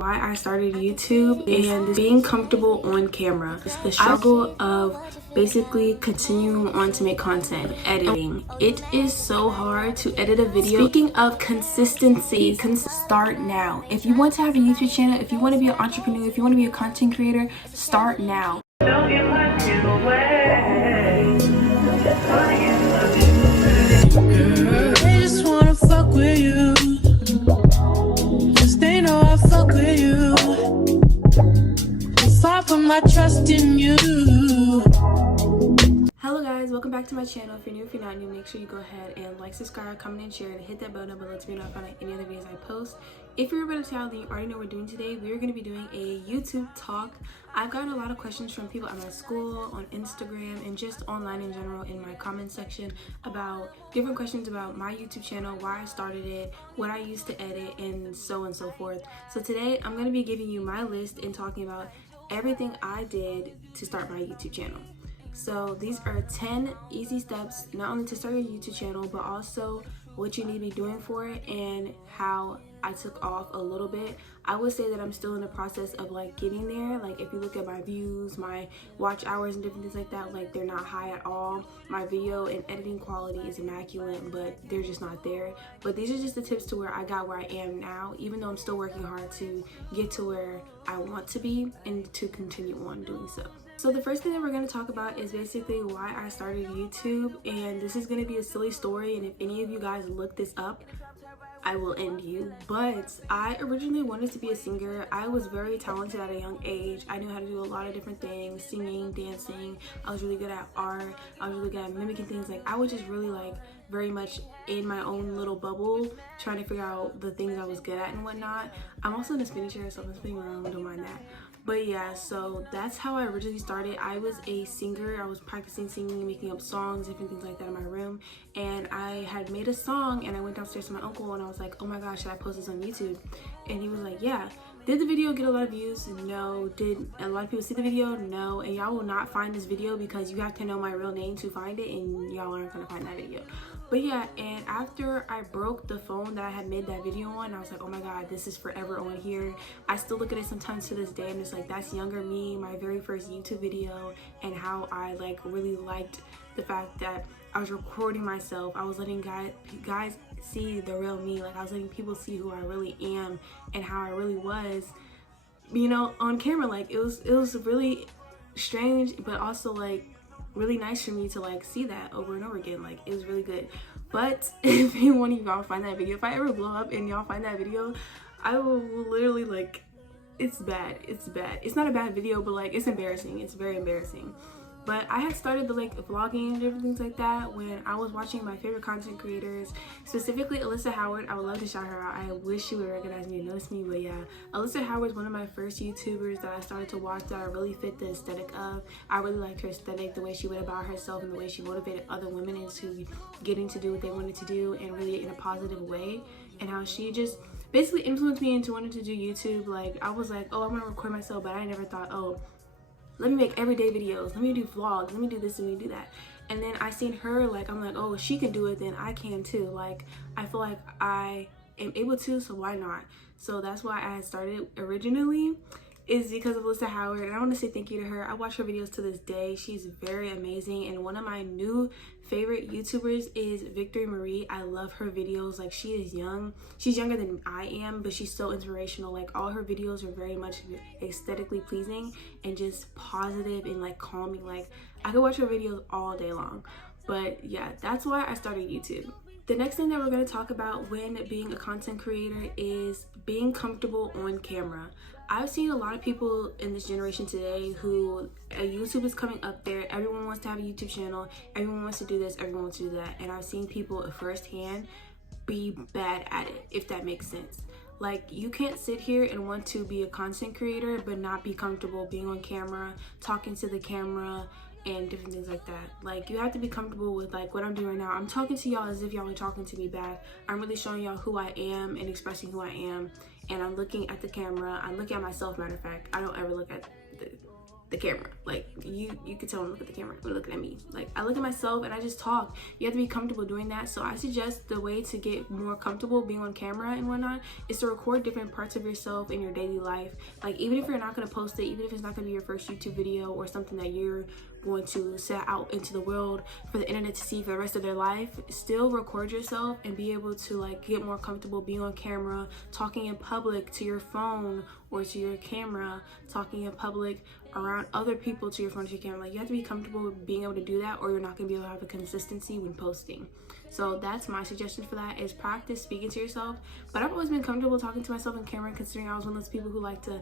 Why I started YouTube and being comfortable on camera. It's the struggle of basically continuing on to make content, editing. It is so hard to edit a video. Speaking of consistency, start now. If you want to have a YouTube channel, if you want to be an entrepreneur, if you want to be a content creator, start now. Don't get much in the way. I just wanna fuck with you. Just they know I fuck with you. If I put my trust in you. Hello guys, welcome back to my channel. If you're new, if you're not new, make sure you go ahead and like, subscribe, comment, and share, and hit that bell down below to be notified on any other videos I post. If you're a better child, then you already know what we're doing today. We're going to be doing a YouTube talk. I've gotten a lot of questions from people at my school, on Instagram, and just online in general in my comment section about different questions about my YouTube channel, why I started it, what I used to edit, and so forth. So today I'm going to be giving you my list and talking about everything I did to start my YouTube channel. So these are 10 easy steps, not only to start your YouTube channel, but also what you need to be doing for it and how I took off a little bit. I would say that I'm still in the process of like getting there. Like if you look at my views, my watch hours and different things like that, like they're not high at all. My video and editing quality is immaculate, but they're just not there. But these are just the tips to where I got where I am now, even though I'm still working hard to get to where I want to be and to continue on doing so. So the first thing that we're going to talk about is basically why I started YouTube, and this is going to be a silly story, and if any of you guys look this up, I will end you. But I originally wanted to be a singer. I was very talented at a young age. I knew how to do a lot of different things, singing, dancing. I was really good at art. I was really good at mimicking things. Like I was just really like very much in my own little bubble trying to figure out the things I was good at and whatnot. I'm also in a spinning chair, so if I'm spinning around, don't mind that. But yeah, so that's how I originally started. I was a singer. I was practicing singing, making up songs, different things like that in my room. And I had made a song and I went downstairs to my uncle and I was like, oh my gosh, should I post this on YouTube? And he was like, yeah. Did the video get a lot of views? No. Did a lot of people see the video? No. And y'all will not find this video because you have to know my real name to find it, and y'all aren't gonna find that video. But yeah, and after I broke the phone that I had made that video on, I was like, oh my god, this is forever on here. I still look at it sometimes to this day and it's like, that's younger me, my very first YouTube video, and how I like really liked the fact that I was recording myself. I was letting guys see the real me. Like I was letting people see who I really am and how I really was, you know, on camera. Like it was really strange, but also like really nice for me to like see that over and over again. Like it was really good. But if any one of y'all find that video, if I ever blow up and y'all find that video, I will literally like, it's bad. It's not a bad video, but like it's embarrassing. It's very embarrassing. But I had started the like vlogging and different things like that when I was watching my favorite content creators, specifically Alyssa Howard. I would love to shout her out. I wish she would recognize me and notice me, but yeah, Alyssa Howard is one of my first YouTubers that I started to watch that I really fit the aesthetic of. I really liked her aesthetic, the way she went about herself and the way she motivated other women into getting to do what they wanted to do and really in a positive way, and how she just basically influenced me into wanting to do YouTube. Like I was like, oh, I want to record myself, but I never thought, oh, let me make everyday videos, let me do vlogs, let me do this, let me do that. And then I seen her, like I'm like, oh, she can do it, then I can too. Like I feel like I am able to, so why not? So that's why I had started originally, is because of Alyssa Howard, and I want to say thank you to her. I watch her videos to this day. She's very amazing, and one of my new favorite YouTubers is Victory Marie. I love her videos. Like she is young, she's younger than I am, but she's so inspirational. Like all her videos are very much aesthetically pleasing and just positive and like calming. Like I could watch her videos all day long. But yeah, that's why I started YouTube. The next thing that we're going to talk about when being a content creator is being comfortable on camera. I've seen a lot of people in this generation today who YouTube is coming up there. Everyone wants to have a YouTube channel. Everyone wants to do this. Everyone wants to do that. And I've seen people firsthand be bad at it, if that makes sense. Like you can't sit here and want to be a content creator but not be comfortable being on camera, talking to the camera, and different things like that. Like you have to be comfortable with like what I'm doing right now. I'm talking to y'all as if y'all are talking to me back. I'm really showing y'all who I am and expressing who I am, and I'm looking at the camera. I'm looking at myself. Matter of fact, I don't ever look at the camera. Like you could tell when look at the camera, when looking at me. Like I look at myself and I just talk. You have to be comfortable doing that. So I suggest the way to get more comfortable being on camera and whatnot is to record different parts of yourself in your daily life. Like even if you're not going to post it, even if it's not going to be your first YouTube video or something that you're going to set out into the world for the internet to see for the rest of their life, still record yourself and be able to like get more comfortable being on camera, talking in public to your phone or to your camera, talking in public around other people to your phone to your camera. Like you have to be comfortable with being able to do that, or you're not going to be able to have a consistency when posting. So that's my suggestion for that, is practice speaking to yourself. But I've always been comfortable talking to myself in camera, considering I was one of those people who like to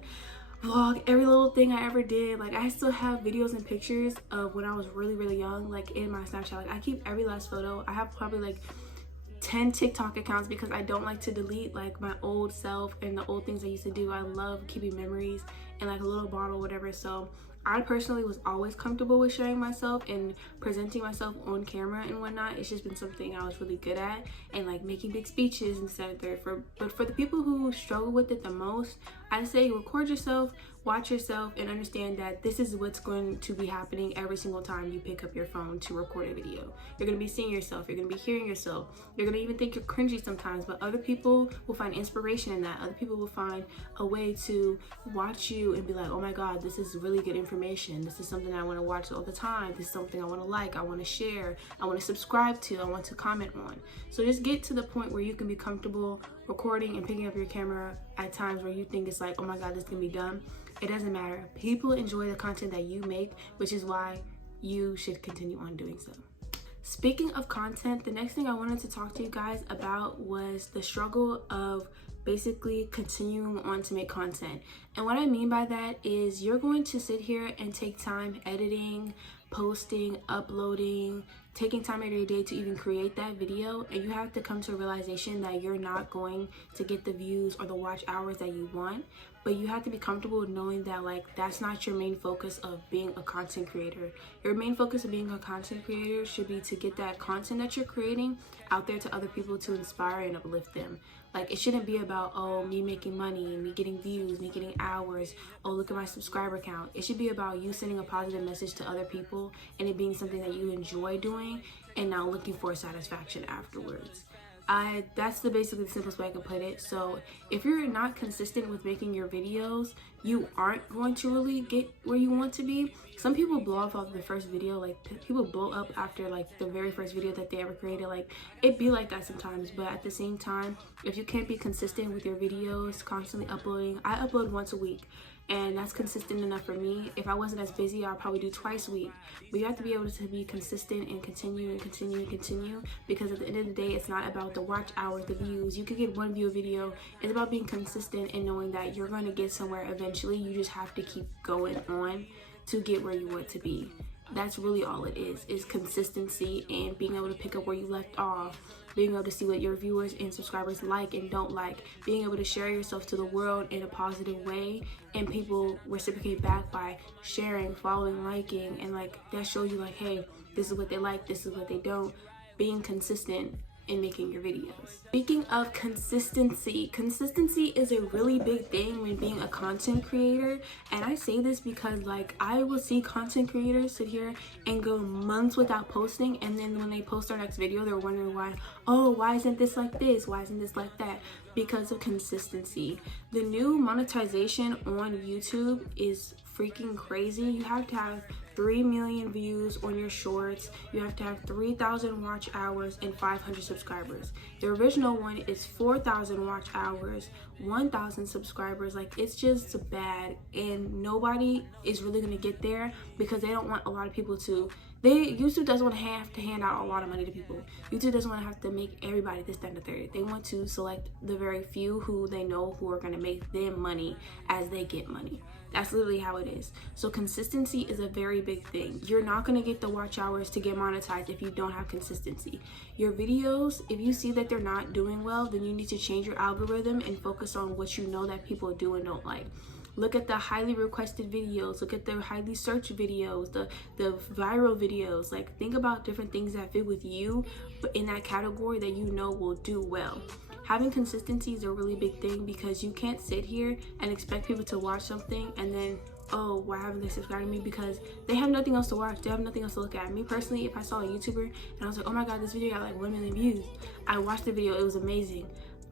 vlog every little thing I ever did. Like I still have videos and pictures of when I was really young, like in my Snapchat. Like I keep every last photo. I have probably like 10 TikTok accounts because I don't like to delete like my old self and the old things I used to do. I love keeping memories in like a little bottle, whatever. So I personally was always comfortable with sharing myself and presenting myself on camera and whatnot. It's just been something I was really good at, and like making big speeches and stuff. But for the people who struggle with it the most, I say record yourself, watch yourself, and understand that this is what's going to be happening every single time you pick up your phone to record a video. You're going to be seeing yourself, you're going to be hearing yourself, you're going to even think you're cringy sometimes, but other people will find inspiration in that. Other people will find a way to watch you and be like, oh my god, this is really good information, this is something I want to watch all the time, this is something I want to like, I want to share, I want to subscribe to, I want to comment on. So just get to the point where you can be comfortable recording and picking up your camera at times where you think it's like, oh my god, this can be done. It doesn't matter. People enjoy the content that you make, which is why you should continue on doing so. Speaking of content, the next thing I wanted to talk to you guys about was the struggle of basically continuing on to make content. And what I mean by that is you're going to sit here and take time editing, posting, uploading, taking time out of your day to even create that video, and you have to come to a realization that you're not going to get the views or the watch hours that you want. But you have to be comfortable with knowing that like that's not your main focus of being a content creator. Your main focus of being a content creator should be to get that content that you're creating out there to other people to inspire and uplift them. Like it shouldn't be about, oh, me making money, me getting views, me getting hours, oh, look at my subscriber count. It should be about you sending a positive message to other people and it being something that you enjoy doing and not looking for satisfaction afterwards. That's basically the simplest way I can put it. So if you're not consistent with making your videos, you aren't going to really get where you want to be. Some people blow up off the first video, like people blow up after like the very first video that they ever created. Like it be like that sometimes, but at the same time, if you can't be consistent with your videos, constantly uploading, I upload once a week. And that's consistent enough for me. If I wasn't as busy, I'll probably do twice a week. But you have to be able to be consistent and continue, because at the end of the day, it's not about the watch hours, the views. You could get one view a video. It's about being consistent and knowing that you're going to get somewhere eventually. You just have to keep going on to get where you want to be. That's really all it is consistency and being able to pick up where you left off, being able to see what your viewers and subscribers like and don't like, being able to share yourself to the world in a positive way, and people reciprocate back by sharing, following, liking, and like that shows you like, hey, this is what they like, this is what they don't. Being consistent in making your videos. Speaking of consistency is a really big thing when being a content creator. And I say this because like I will see content creators sit here and go months without posting, and then when they post their next video, they're wondering why, oh, why isn't this like this? Why isn't this like that? Because of consistency. The new monetization on YouTube is freaking crazy. You have to have 3 million views on your shorts, you have to have 3,000 watch hours and 500 subscribers. The original one is 4,000 watch hours, 1,000 subscribers. Like it's just bad, and nobody is really gonna get there because they don't want a lot of people to. YouTube doesn't want to have to hand out a lot of money to people. YouTube doesn't want to have to make everybody this, that, and the third. They want to select the very few who they know who are going to make them money as they get money. That's literally how it is. So consistency is a very big thing. You're not going to get the watch hours to get monetized if you don't have consistency. Your videos, if you see that they're not doing well, then you need to change your algorithm and focus on what you know that people do and don't like. Look at the highly requested videos, look at the highly searched videos, the viral videos. Like think about different things that fit with you, but in that category that you know will do well. Having consistency is a really big thing, because you can't sit here and expect people to watch something and then oh, why haven't they subscribed to me? Because they have nothing else to watch. They have nothing else to look at. Me personally, if I saw a YouTuber and I was like, oh my god, this video got like 1 million views, I watched the video, it was amazing,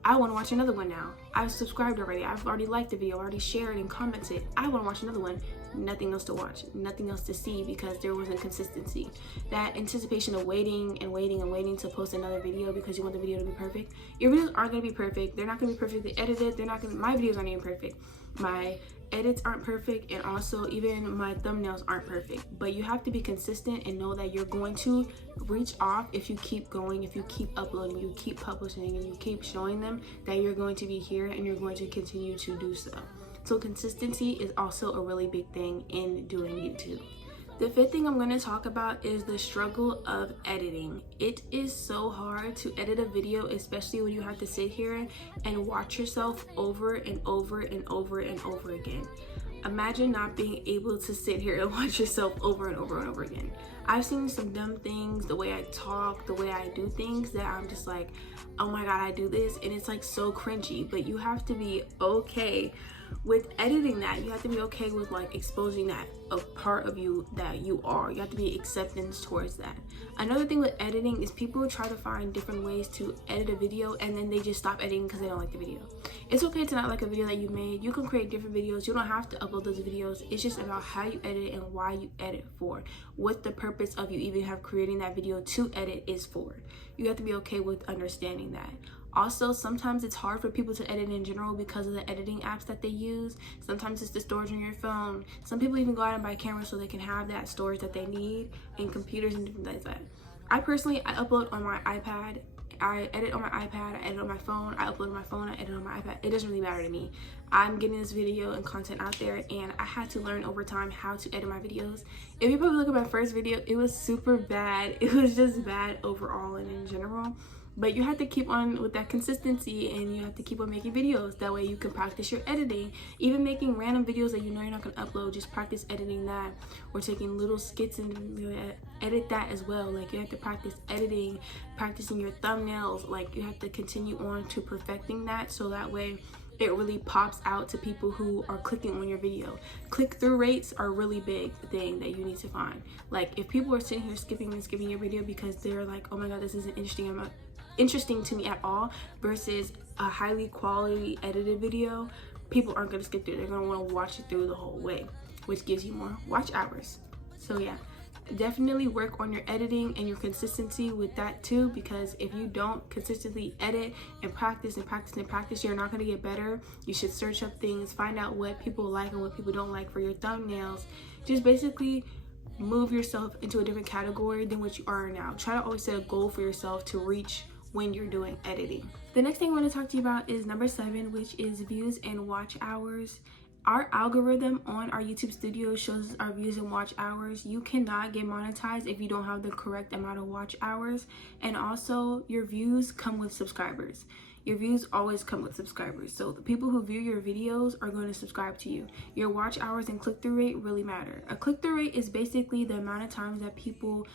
I want to watch another one now. I've subscribed already, I've already liked the video, already shared and commented, I want to watch another one. Nothing else to watch, nothing else to see, because there wasn't consistency. That anticipation of waiting and waiting and waiting to post another video because you want the video to be perfect. Your videos aren't going to be perfect. They're not going to be perfectly edited. My videos aren't even perfect. My edits aren't perfect, and also even my thumbnails aren't perfect. But you have to be consistent and know that you're going to reach off if you keep going, if you keep uploading, you keep publishing, and you keep showing them that you're going to be here and you're going to continue to do so. So consistency is also a really big thing in doing YouTube. The fifth thing I'm going to talk about is the struggle of editing. It is so hard to edit a video, especially when you have to sit here and watch yourself over and over and over and over again. Imagine not being able to sit here and watch yourself over and over and over again. I've seen some dumb things, the way I talk, the way I do things, that I'm just like, oh my god, I do this, and it's like so cringy. But you have to be okay with editing that. You have to be okay with like exposing that a part of you that you are. You have to be acceptance towards that. Another thing with editing is people try to find different ways to edit a video and then they just stop editing because they don't like the video. It's okay to not like a video that you made. You can create different videos. You don't have to upload those videos. It's just about how you edit and why you edit for. What the purpose of you even have creating that video to edit is for. You have to be okay with understanding that. Also, sometimes it's hard for people to edit in general because of the editing apps that they use. Sometimes it's the storage on your phone. Some people even go out and buy cameras so they can have that storage that they need, and computers and different things like that. I upload on my iPad. I edit on my iPad, I edit on my phone, I upload on my phone, I edit on my iPad. It doesn't really matter to me. I'm getting this video and content out there, and I had to learn over time how to edit my videos. If you probably look at my first video, it was super bad. It was just bad overall and in general. But you have to keep on with that consistency, and you have to keep on making videos. That way you can practice your editing. Even making random videos that you know you're not going to upload, just practice editing that. Or taking little skits and edit that as well. Like, you have to practice editing, practicing your thumbnails. Like, you have to continue on to perfecting that, so that way it really pops out to people who are clicking on your video. Click-through rates are a really big thing that you need to find. Like, if people are sitting here skipping your video because they're like, oh my god, this isn't interesting to me at all, versus a highly quality edited video, people aren't going to skip through. They're going to want to watch it through the whole way, which gives you more watch hours. So yeah, definitely work on your editing and your consistency with that too, because if you don't consistently edit and practice and practice and practice, you're not going to get better. You should search up things, find out what people like and what people don't like for your thumbnails. Just basically move yourself into a different category than what you are now. Try to always set a goal for yourself to reach when you're doing editing. The next thing I want to talk to you about is number 7, which is views and watch hours. Our algorithm on our YouTube studio shows our views and watch hours. You cannot get monetized if you don't have the correct amount of watch hours. And also, your views come with subscribers. Your views always come with subscribers. So the people who view your videos are going to subscribe to you. Your watch hours and click-through rate really matter. A click-through rate is basically the amount of times that people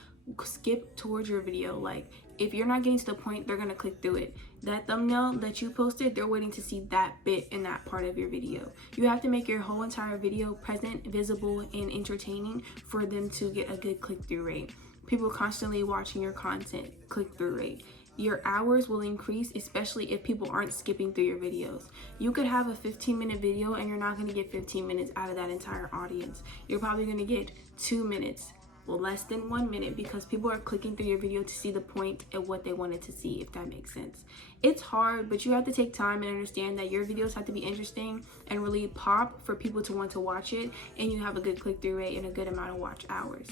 skip towards your video. Like, if you're not getting to the point, they're gonna click through it. That thumbnail that you posted, they're waiting to see that bit in that part of your video. You have to make your whole entire video present, visible, and entertaining for them to get a good click-through rate. People constantly watching your content, click-through rate. Your hours will increase, especially if people aren't skipping through your videos. You could have a 15-minute video and you're not going to get 15 minutes out of that entire audience. You're probably going to get 2 minutes, well, less than 1 minute, because people are clicking through your video to see the point of what they wanted to see, if that makes sense. It's hard, but you have to take time and understand that your videos have to be interesting and really pop for people to want to watch it, and you have a good click-through rate and a good amount of watch hours.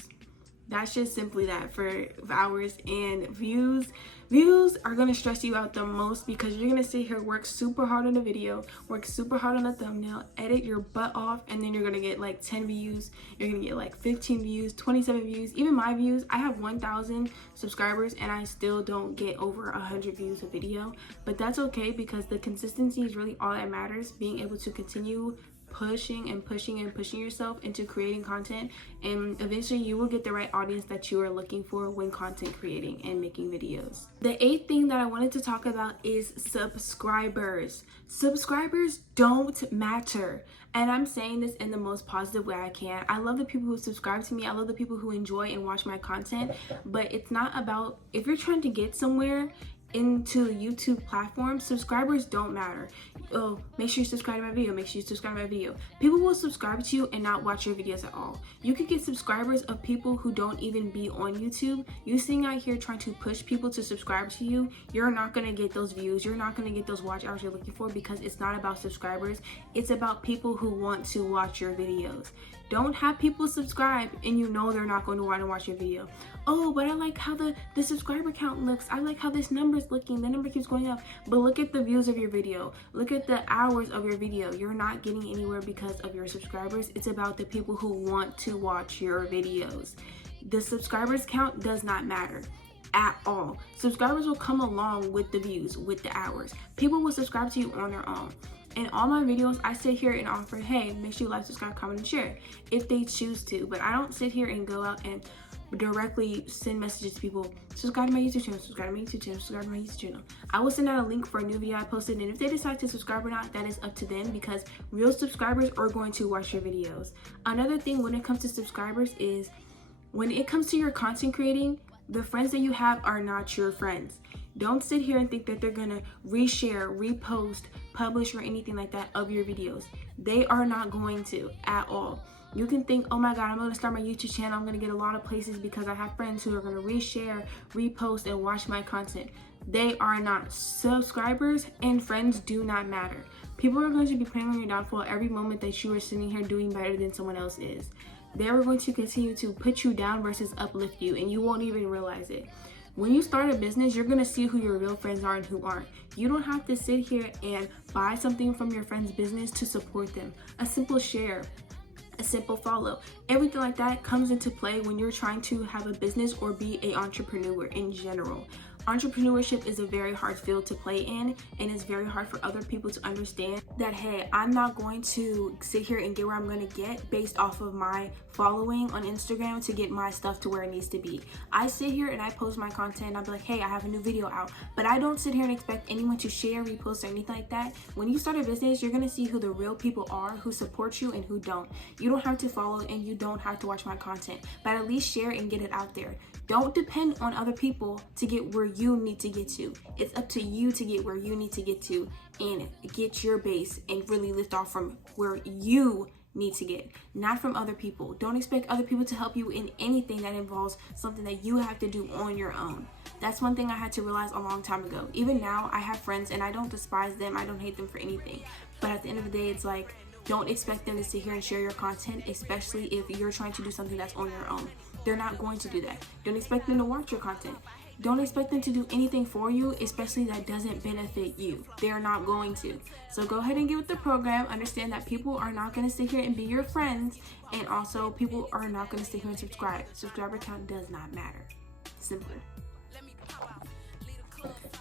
That's just simply that for hours. And views are going to stress you out the most, because you're going to sit here, work super hard on the video, work super hard on the thumbnail, edit your butt off, and then you're going to get like 10 views, you're going to get like 15 views, 27 views. Even my views, I have 1,000 subscribers and I still don't get over 100 views a video, but that's okay, because the consistency is really all that matters. Being able to continue pushing and pushing and pushing yourself into creating content, and eventually you will get the right audience that you are looking for when content creating and making videos. The 8th thing that I wanted to talk about is subscribers. Subscribers don't matter. And I'm saying this in the most positive way I can. I love the people who subscribe to me. I love the people who enjoy and watch my content. But it's not about, if you're trying to get somewhere into the YouTube platform, subscribers don't matter. Oh, make sure you subscribe to my video, make sure you subscribe to my video. People will subscribe to you and not watch your videos at all. You could get subscribers of people who don't even be on YouTube. You sitting out here trying to push people to subscribe to you, you're not gonna get those views, you're not gonna get those watch hours you're looking for, because it's not about subscribers, it's about people who want to watch your videos. Don't have people subscribe and you know they're not going to want to watch your video. Oh, but I like how the subscriber count looks. I like how this number's looking. The number keeps going up. But look at the views of your video. Look at the hours of your video. You're not getting anywhere because of your subscribers. It's about the people who want to watch your videos. The subscribers count does not matter at all. Subscribers will come along with the views, with the hours. People will subscribe to you on their own. In all my videos, I sit here and offer, hey, make sure you like, subscribe, comment, and share if they choose to. But I don't sit here and go out and directly send messages to people, subscribe to my YouTube channel, subscribe to my YouTube channel, subscribe to my YouTube channel. I will send out a link for a new video I posted, and if they decide to subscribe or not, that is up to them, because real subscribers are going to watch your videos. Another thing when it comes to subscribers is, when it comes to your content creating, the friends that you have are not your friends. Don't sit here and think that they're gonna reshare, repost, publish, or anything like that of your videos. They are not going to at all. You can think, oh my God, I'm gonna start my YouTube channel, I'm gonna get a lot of places because I have friends who are gonna reshare, repost, and watch my content. They are not. Subscribers and friends do not matter. People are going to be preying on your downfall every moment that you are sitting here doing better than someone else is. They are going to continue to put you down versus uplift you, and you won't even realize it. When you start a business, you're gonna see who your real friends are and who aren't. You don't have to sit here and buy something from your friend's business to support them. A simple share, a simple follow, everything like that comes into play when you're trying to have a business or be an entrepreneur in general. Entrepreneurship is a very hard field to play in, and it's very hard for other people to understand that, hey, I'm not going to sit here and get where I'm going to get based off of my following on Instagram to get my stuff to where it needs to be. I sit here and I post my content and I'll be like, hey, I have a new video out, but I don't sit here and expect anyone to share, repost, or anything like that. When you start a business, you're going to see who the real people are, who support you and who don't. You don't have to follow and you don't have to watch my content, but at least share and get it out there. Don't depend on other people to get where you need to get to. It's up to you to get where you need to get to and get your base and really lift off from where you need to get, not from other people. Don't expect other people to help you in anything that involves something that you have to do on your own. That's one thing I had to realize a long time ago. Even now, I have friends and I don't despise them. I don't hate them for anything. But at the end of the day, it's like, don't expect them to sit here and share your content, especially if you're trying to do something that's on your own. They're not going to do that. Don't expect them to watch your content. Don't expect them to do anything for you, especially that doesn't benefit you. They're not going to. So go ahead and get with the program. Understand that people are not going to sit here and be your friends. And also, people are not going to sit here and subscribe. Subscriber count does not matter. Simple.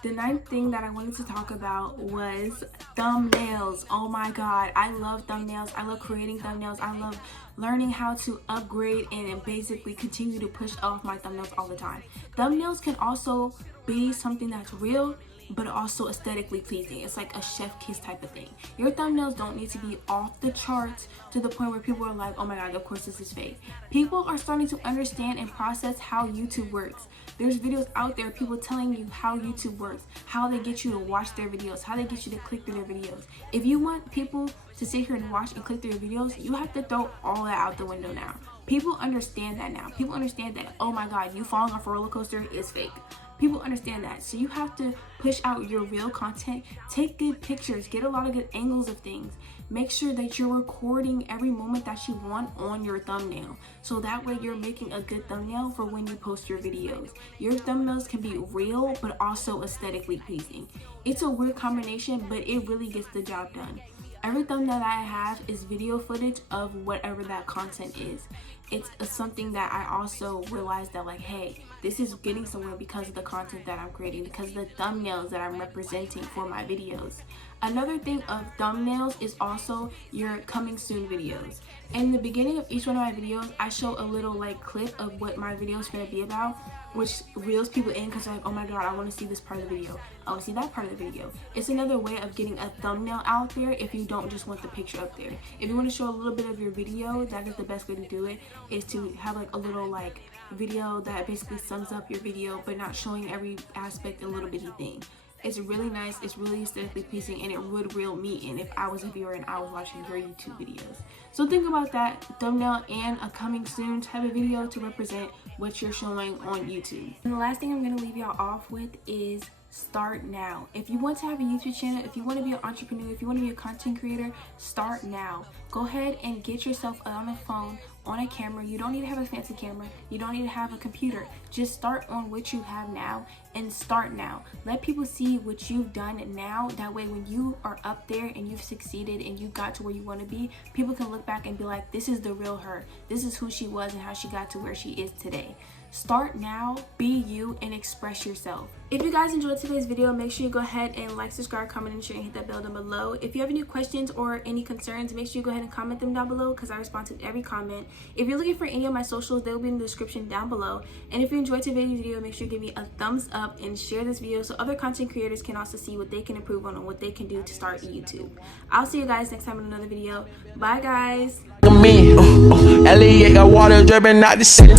The 9th thing that I wanted to talk about was thumbnails. Oh my God, I love thumbnails. I love creating thumbnails. I love learning how to upgrade and basically continue to push off my thumbnails all the time. Thumbnails can also be something that's real, but also aesthetically pleasing. It's like a chef kiss type of thing. Your thumbnails don't need to be off the charts to the point where people are like, oh my God, of course this is fake. People are starting to understand and process how YouTube works. There's videos out there, people telling you how YouTube works, how they get you to watch their videos, how they get you to click through their videos. If you want people to sit here and watch and click through your videos, you have to throw all that out the window now. People understand that now. People understand that, oh my God, you falling off a roller coaster is fake. People understand that. So you have to push out your real content, take good pictures, get a lot of good angles of things. Make sure that you're recording every moment that you want on your thumbnail. So that way you're making a good thumbnail for when you post your videos. Your thumbnails can be real, but also aesthetically pleasing. It's a weird combination, but it really gets the job done. Every thumbnail that I have is video footage of whatever that content is. It's something that I also realized that, like, hey, this is getting somewhere because of the content that I'm creating, because of the thumbnails that I'm representing for my videos. Another thing of thumbnails is also your coming soon videos. In the beginning of each one of my videos, I show a little like clip of what my video is going to be about, which reels people in because they're like, oh my god, I want to see this part of the video, I want to see that part of the video. It's another way of getting a thumbnail out there if you don't just want the picture up there. If you want to show a little bit of your video, that is the best way to do it, is to have like a little like video that basically sums up your video but not showing every aspect and little bitty thing. It's really nice, it's really aesthetically pleasing, and it would reel me in if I was a viewer and I was watching your YouTube videos. So think about that thumbnail and a coming soon type of video to represent what you're showing on YouTube. And the last thing I'm going to leave y'all off with is start now. If you want to have a YouTube channel, if you want to be an entrepreneur, if you want to be a content creator, start now. Go ahead and get yourself on a phone, on a camera. You don't need to have a fancy camera, you don't need to have a computer. Just start on what you have now and start now. Let people see what you've done now. That way when you are up there and you've succeeded and you got to where you want to be, people can look back and be like, this is the real her, this is who she was and how she got to where she is today. Start now, be you, and express yourself. If you guys enjoyed today's video, make sure you go ahead and like, subscribe, comment, and share, and hit that bell down below. If you have any questions or any concerns, make sure you go ahead and comment them down below because I respond to every comment. If you're looking for any of my socials, they will be in the description down below. And if you enjoyed today's video, make sure you give me a thumbs up and share this video so other content creators can also see what they can improve on and what they can do to start YouTube. I'll see you guys next time in another video. Bye, guys. Elliot got water dripping out the city.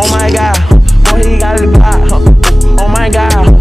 Oh my god, boy, he got it. Oh my god.